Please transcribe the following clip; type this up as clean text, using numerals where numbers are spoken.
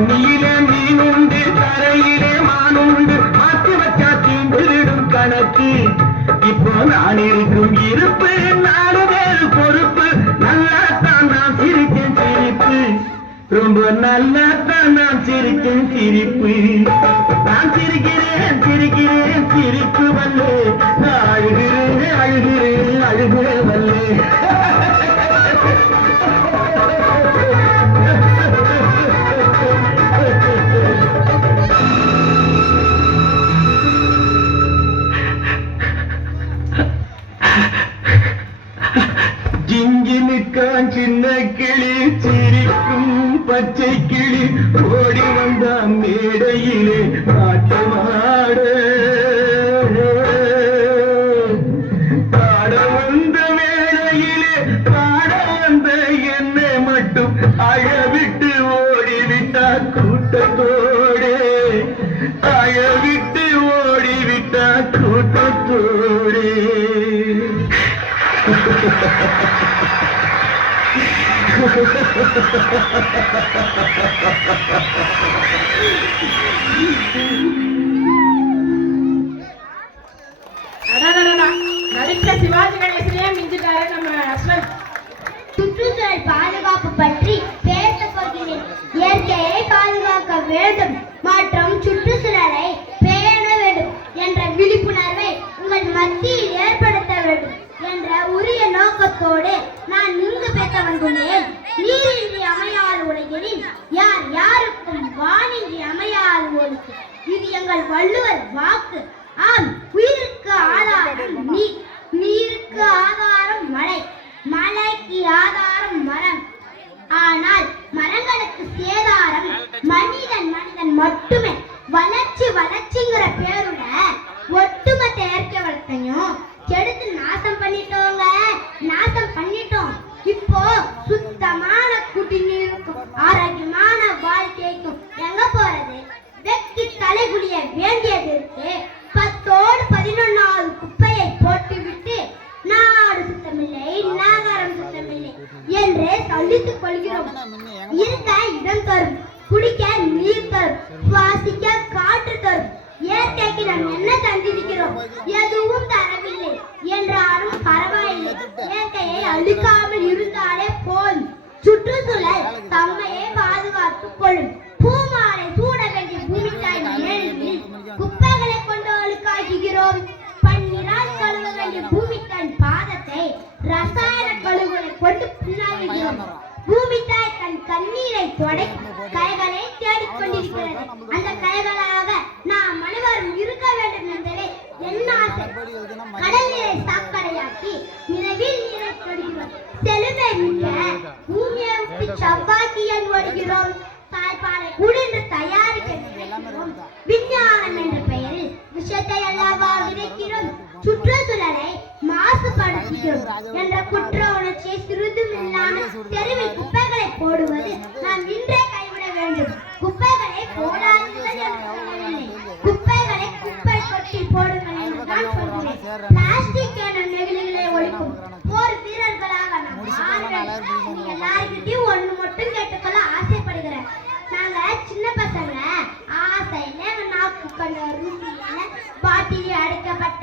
தண்ணியிலே மீனுண்டு தரையிலே மானுண்டு மாற்றி வச்சா தீண்டுவிடும் கணக்கு இப்போ நான் இருக்கும் இருப்பு நாடு வேறு பொறுப்பு நல்லாத்தான் நான் சிரிச்சேன் சிரிப்பு ரொம்ப நல்லாத்தான் நான் சிரிச்சேன் சிரிப்பு நான் சிரிக்கிறேன் சிரிக்கிறேன் சிரிப்பு வல்லே நான் அழுகிறேன் அழுகிறேன் அழுகிறேன் வல்லே ஜிஞ்சினுக்கான் சின்ன கிளி சிரிக்கும் பச்சை கிளி ஓடி வந்த மேடையிலே ஆட்டமாட பாட வந்த மேடையிலே பாட வந்த என்னை மட்டும் அழவிட்டு ஓடிவிட்டா கூட்டத்தோடே அழவிட்டு ஓடிவிட்டா கூட்டத்தோடே நடித்த சிவாஜி கணேசனே மிஞ்சிட்டாரு நம்ம அஸ்வந்த். சுற்றுச்சூழல் பாதுகாப்பு பற்றி பேசப் போகிறேன். இயற்கையை பாதுகாக்க வேண்டும் மற்றும் சுற்றுச்சூழலை பேண வேண்டும் என்ற விழிப்புணர்வை உங்கள் மத்தியில் ஏற்படுத்த வேண்டும் என்ற உரிய நோக்கத்தோடு நான் இங்கு பேச வந்துள்ளேன். நீரின்றி அமையாத உலகில் யார் யாருக்கும் வானின்றி அமையாத ஒழுக்கு. இது எங்கள் வள்ளுவர் வாக்கு. ஆம், உயிருக்கு ஆதாரம் நீர், நீருக்கு ஆதாரம் மழை, மழைக்கு ஆதாரம் மரம். ஆனால் மரங்களுக்கு சேதாரம் மனிதன் மட்டுமே. வளர்ச்சி வளர்ச்சிங்கிற பேருல ஒட்டுமொத்த இயற்கை வளத்தையும் கெடுத்து நாசம் பண்ணிட்டோங்க, நாசம் பண்ணிட்டோம். இப்போ சுத்தமான குடிநீருக்கும் ஆரோக்கியமான வாழ்க்கைக்கும் எங்க போறது? வெட்டி தலைகுடிய வேண்டியது இருக்கு. 10ஓடு 11வது குப்பையை போட்டுவிட்டு நாடு சுத்தமில்லை, நகரம் சுத்தமில்லை என்று சொல்லித்துக் கொள்கிறோம். இருக்க இடம் தரும், குடிக்க நீர் தரும், சுவாசிக்க காற்று தரும். இயற்கைக்கு நாம் என்ன தந்திருக்கிறோம்? எதுவும் தரவில்லை என்றாலும் பரவாயில்லை. இயற்கையை அழிக்காமல் இருந்தாலே போதும். சுற்றுச்சூழல் தம்மையே பாதுகாத்துக் கொள்ளும். பூமாலை சூட வேண்டிய பூமித்தாய் ஏனெனில் குப்பைகளை கொண்டு அழுக்காக்குகிறோம். பன்னீரால் கழுவ வேண்டிய பூமித்தாய் பாதத்தை ரசாயன கழுவுகளை கொண்டு புண்ணாக்குகிறோம். பூமித்தாய் தன் கண்ணீரை தொடை கைகளை தேடிக்கொண்டிருக்கிறது. அந்த கைகளாக நாம் அனைவரும் இருக்க வேண்டும் என்பதே என் ஆசை. கடல் நீரை சாக்கடையாக்கி நிலவில் நீரை தொடுகிறோம். செழுமை மிக்க பூமியை விட்டு செவ்வாய்க்கியல் ஓடுகிறோம். தாய்ப்பாலை உடன்று தயாரிக்க நினைக்கிறோம். விஞ்ஞானம் என்ற பெயரில் விஷத்தை அல்லவா விதைக்கிறோம். சுற்றுச்சூழலை மாசுபடுத்துகிறோம் என்ற குற்ற உணர்ச்சியை சிறிதும் இல்லாமல் தெருவில் குப்பைகளை போடுவது நாம் இன்றே கைவிட வேண்டும். குப்பைகளை போடாதீர்கள் என்று சொல்லவில்லை, குப்பைகளை குப்பை கொட்டி போடுங்கள் என்று நான் சொல்கிறேன். பிளாஸ்டிக் என்ற நெகிழிகளை ஒழிக்கும் போர் வீரர்களாக நாம் எல்லாருக்கிட்டையும் ஒன்று மட்டும் கேட்டுக்கொள்ள ஆசைப்படுகிறேன். நாங்க சின்ன பசங்க ஆசையில நாக்கு கண்ட பாட்டியில் அடைக்கப்பட்ட